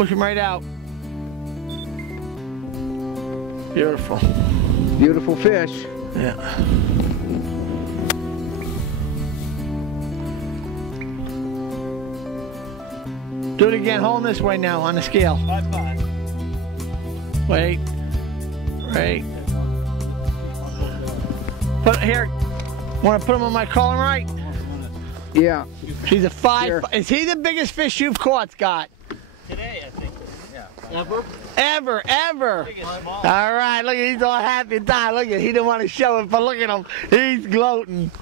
Push him right out. Beautiful. Beautiful fish. Yeah. Do it again. Hold him this way now on the scale. 5'5". Wait. Right. Put here. Want to put him on my collar right? Yeah. He's a 5. Sure. Is he the biggest fish you've caught, Scott? Today, I think. Yeah. Ever? Ever. All right, look at he's all happy and tired. Look at he didn't want to show it, but look at him. He's gloating.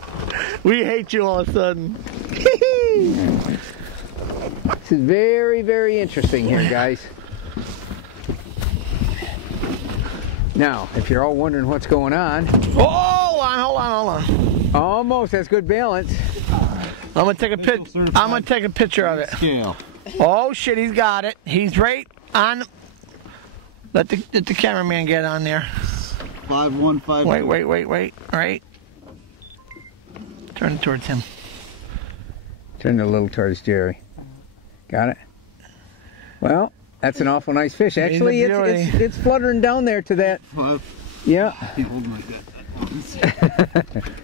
We hate you all of a sudden. This is very, very interesting here, guys. Now, if you're all wondering what's going on. Oh, hold on. Almost, that's good balance. I'm gonna take a picture of it. Scale. Oh shit, he's got it. He's right on. Let the cameraman get on there. 5'1", 5'2". Wait. All right. Turn it towards him. Turn it a little towards Jerry. Got it? Well, that's an awful nice fish. Actually, it's fluttering down there to that. Yeah.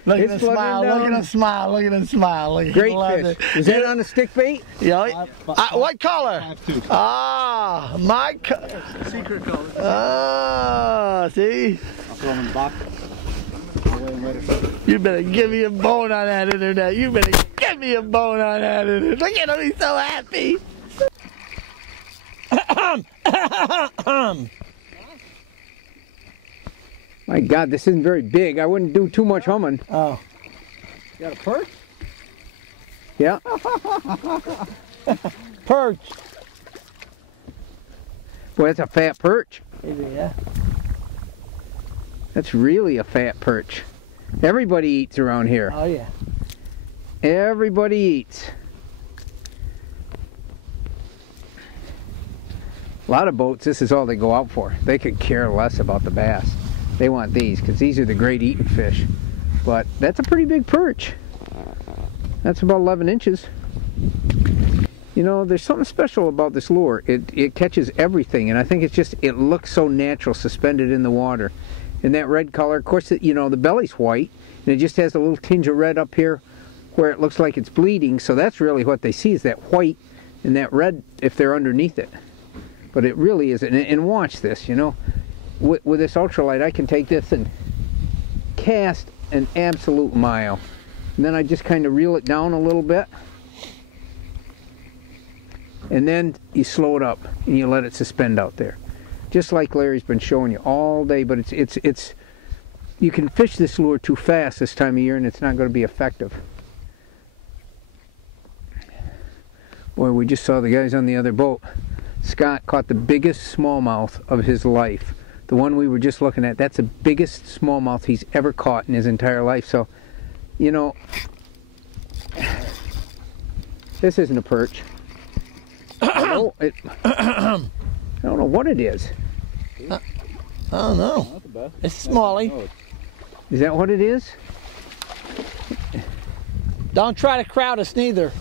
Look at him smile. Look at him smile. Look at him smile. Great fish. Is that on a stick bait? Yeah. What color? 5'2". Ah, my color. Secret color. Ah, see? I'll throw him in the box. You better give me a bone on that internet. You better give me a bone on that internet. Look at him, he's so happy. My God, this isn't very big. I wouldn't do too much humming. Oh. You got a perch? Yeah. Perch. Boy, that's a fat perch. Yeah. That's really a fat perch. Everybody eats around here. Oh, yeah. Everybody eats. A lot of boats, this is all they go out for. They could care less about the bass. They want these because these are the great eating fish. But that's a pretty big perch. That's about 11 inches. You know, there's something special about this lure. It catches everything, and I think it's just, it looks so natural suspended in the water. And that red color, of course, you know, the belly's white, and it just has a little tinge of red up here where it looks like it's bleeding, so that's really what they see is that white and that red if they're underneath it. But it really is, and watch this, you know. With this ultralight, I can take this and cast an absolute mile. And then I just kind of reel it down a little bit. And then you slow it up and you let it suspend out there. Just like Larry's been showing you all day, but it's you can fish this lure too fast this time of year and it's not going to be effective. Boy, we just saw the guys on the other boat. Scott caught the biggest smallmouth of his life. The one we were just looking at, that's the biggest smallmouth he's ever caught in his entire life. So, you know, this isn't a perch. I don't know what it is. I don't know. It's smallie. Is that what it is? Don't try to crowd us neither.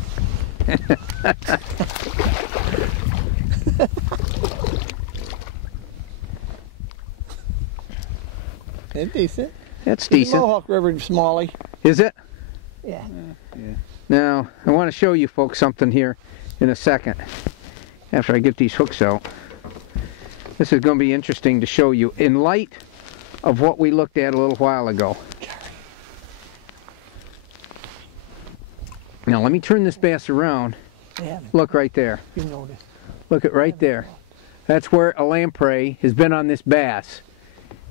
It's decent. That's It's decent. Mohawk River smallie. Is it? Yeah. Now, I want to show you folks something here in a second. After I get these hooks out. This is going to be interesting to show you in light of what we looked at a little while ago. Now let me turn this bass around. Yeah. Look right there. You notice. Look at right there. That's where a lamprey has been on this bass.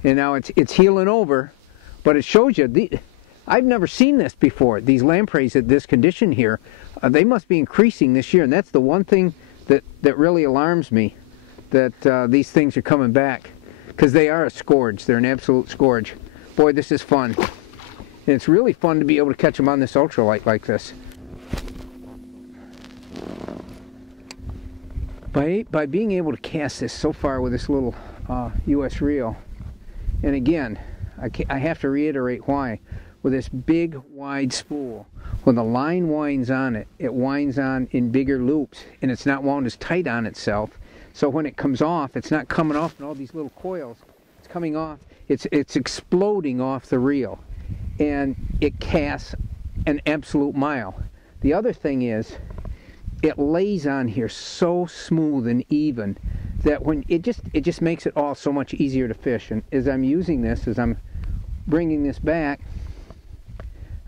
And now it's heeling over, but it shows you, I've never seen this before. These lampreys at this condition here, they must be increasing this year, and that's the one thing that really alarms me, that these things are coming back, because they are a scourge. They're an absolute scourge. Boy, this is fun. And it's really fun to be able to catch them on this ultralight like this. By being able to cast this so far with this little US reel, and again, I have to reiterate why, with this big wide spool, when the line winds on it, it winds on in bigger loops, and it's not wound as tight on itself. So when it comes off, it's not coming off in all these little coils. It's coming off. It's exploding off the reel, and it casts an absolute mile. The other thing is, it lays on here so smooth and even that when it just makes it all so much easier to fish. And as I'm using this, as I'm bringing this back,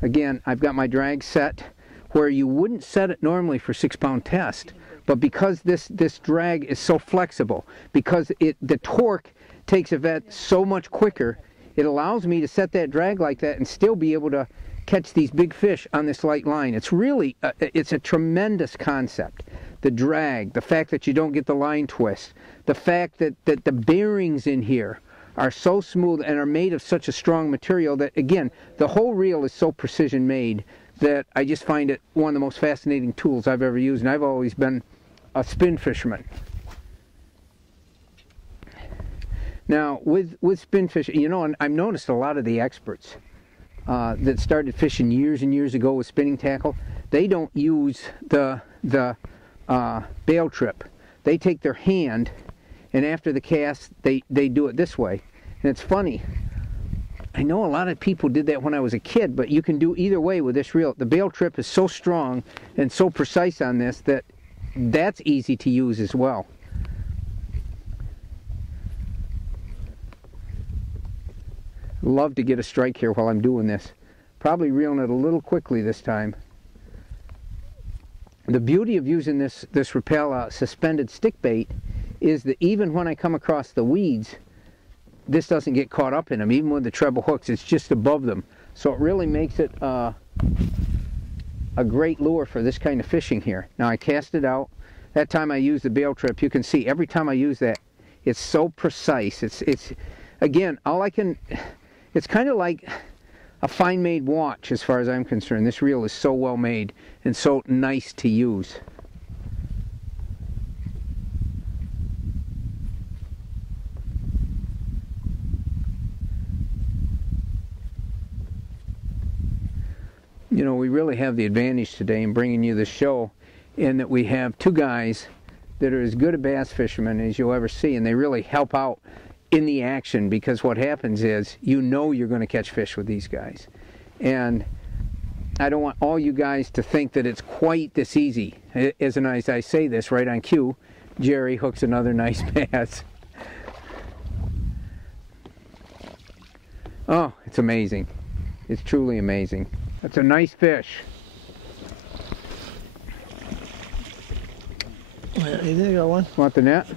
again, I've got my drag set where you wouldn't set it normally for 6-pound test, but because this drag is so flexible, because the torque takes effect so much quicker, it allows me to set that drag like that and still be able to catch these big fish on this light line. It's really, it's a tremendous concept. The drag, the fact that you don't get the line twist, the fact that the bearings in here are so smooth and are made of such a strong material that, again, the whole reel is so precision made that I just find it one of the most fascinating tools I've ever used, and I've always been a spin fisherman. Now, with spin fishing, you know, and I've noticed a lot of the experts that started fishing years and years ago with spinning tackle, they don't use the bail trip. They take their hand, and after the cast, they do it this way. And it's funny. I know a lot of people did that when I was a kid, but you can do either way with this reel. The bail trip is so strong and so precise on this that that's easy to use as well. Love to get a strike here while I'm doing this. Probably reeling it a little quickly this time. The beauty of using this Rappel suspended stick bait is that even when I come across the weeds, this doesn't get caught up in them. Even with the treble hooks, it's just above them. So it really makes it a great lure for this kind of fishing here. Now I cast it out. That time I used the bail trip. You can see every time I use that, it's so precise. It's again, it's kind of like a fine-made watch as far as I'm concerned. This reel is so well made and so nice to use. You know, we really have the advantage today in bringing you this show in that we have two guys that are as good a bass fishermen as you'll ever see, and they really help out in the action, because what happens is you know you're going to catch fish with these guys. And I don't want all you guys to think that it's quite this easy. As I say this right on cue, Jerry hooks another nice bass. Oh, it's amazing. It's truly amazing. That's a nice fish. Yeah, you think I got one? Want the net?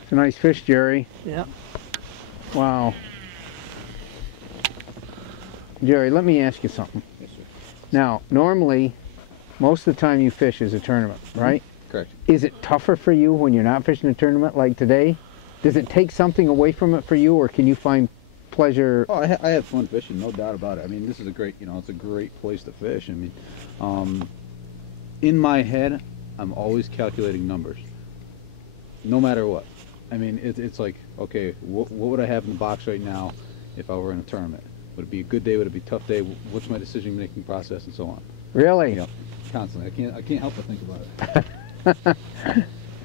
It's a nice fish, Jerry. Yeah. Wow. Jerry, let me ask you something. Yes, sir. Now, normally, most of the time you fish is a tournament, right? Correct. Is it tougher for you when you're not fishing a tournament like today? Does it take something away from it for you, or can you find pleasure? Oh, I have fun fishing, no doubt about it. I mean, this is a great, it's a great place to fish. I mean, in my head, I'm always calculating numbers, no matter what. I mean, it's like, okay, what would I have in the box right now if I were in a tournament? Would it be a good day? Would it be a tough day? What's my decision-making process, and so on? Really? Yeah, constantly. I can't help but think about it.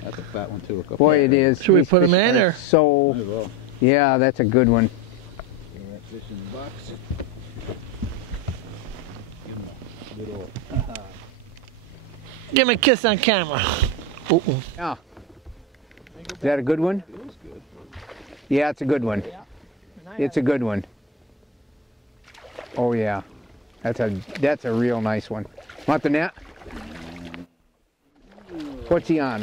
That's a fat one too. Boy, it is. Should we These put fish them in, are or? So, Might as well. yeah, that's a good one. Get that fish in the box. Give him a little. Give me a kiss on camera. Yeah. Is that a good one? Feels good. Yeah, it's a good one. It's a good one. Oh yeah, that's a real nice one. Want the net? What's he on?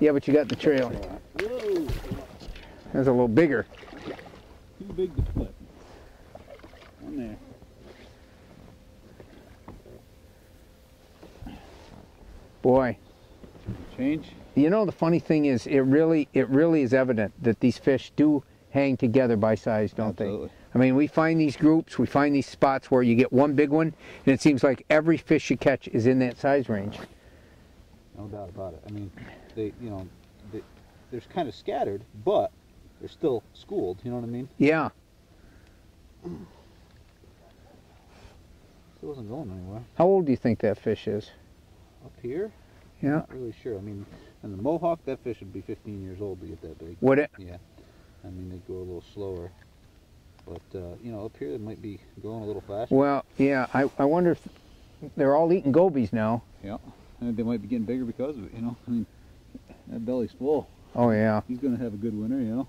Yeah, but you got the trail. Whoa. That's a little bigger. Too big to flip. On there. Boy. Change. You know, the funny thing is, it really is evident that these fish do hang together by size, don't Absolutely. they? I mean, we find these groups, we find these spots where you get one big one, and it seems like every fish you catch is in that size range. No doubt about it. I mean, they're kind of scattered, but they're still schooled. You know what I mean? Yeah. Still wasn't going anywhere. How old do you think that fish is? Up here? Yeah. Not really sure. I mean, in the Mohawk, that fish would be 15 years old to get that big. Would it? Yeah. I mean, they'd go a little slower. But, you know, up here they might be going a little faster. Well, yeah, I wonder if they're all eating gobies now. Yeah. And they might be getting bigger because of it, you know. I mean, that belly's full. Oh, yeah. He's going to have a good winter, you know.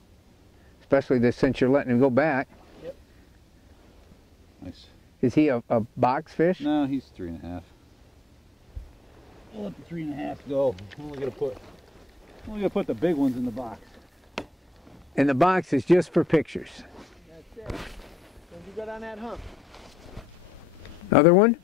Especially this, since you're letting him go back. Yep. Nice. Is he a box fish? No, he's 3.5. We'll let the 3.5 go. I'm only gonna put the big ones in the box. And the box is just for pictures. That's it. Don't you go down that hump. Another one?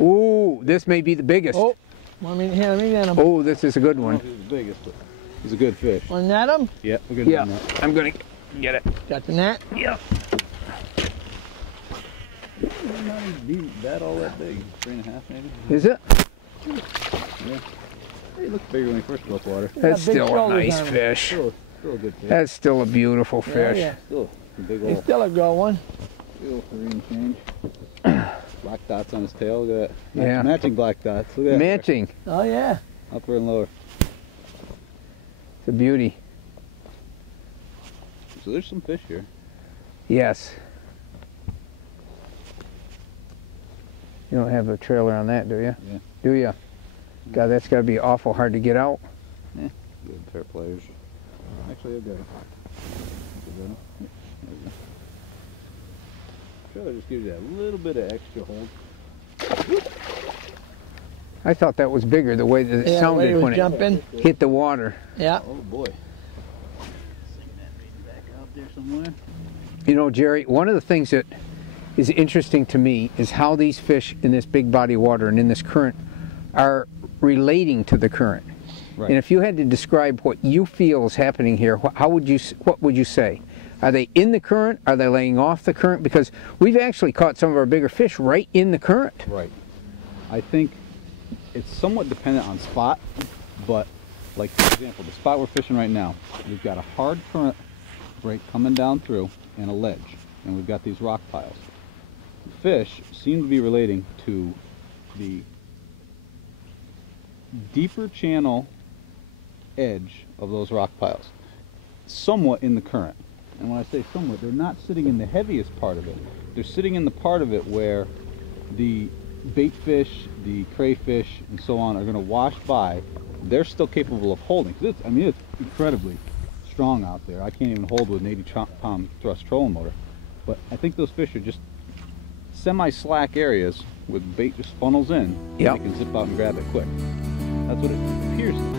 Ooh, this may be the biggest. Oh, let me get him. Oh, this is a good I don't one. know if he's the biggest, but he's a good fish. Want to net him? Yeah, we're gonna Yeah, do that. I'm gonna get it. Got the net? Yeah. He's not even that all that big. 3.5 maybe. Is it? Yeah. He looked bigger when he first broke water. That's big still a shoulders nice on him. fish. Still a good fish. That's still a beautiful fish. Yeah, Still a big He's old, still a good one. big old 3 and change. Black dots on his tail. Look at that. Yeah. Matching black dots. Look at that. Matching. Oh, yeah. Upper and lower. It's a beauty. So there's some fish here. Yes. You don't have a trailer on that, do you? Yeah. Do you? God, that's got to be awful hard to get out. Good pair of players. Actually, I've got it. Trailer just gives you that little bit of extra hold. I thought that was bigger the way that it Yeah, the way he sounded was when jumping. it hit the water. Yeah. Oh boy. Sing that maybe back out there somewhere. You know, Jerry, one of the things that is interesting to me is how these fish in this big body of water and in this current are relating to the current. Right. And if you had to describe what you feel is happening here, what would you say? Are they in the current? Are they laying off the current? Because we've actually caught some of our bigger fish right in the current. Right. I think it's somewhat dependent on spot, but like for example, the spot we're fishing right now, we've got a hard current break coming down through and a ledge, and we've got these rock piles. The fish seem to be relating to the deeper channel edge of those rock piles, somewhat in the current. And when I say somewhat, they're not sitting in the heaviest part of it. They're sitting in the part of it where the bait fish, the crayfish, and so on are going to wash by. They're still capable of holding. It's incredibly strong out there. I can't even hold with an 80-pound thrust trolling motor. But I think those fish are just semi-slack areas with bait just funnels in. Yep. And they can zip out and grab it quick. That's what it appears to be.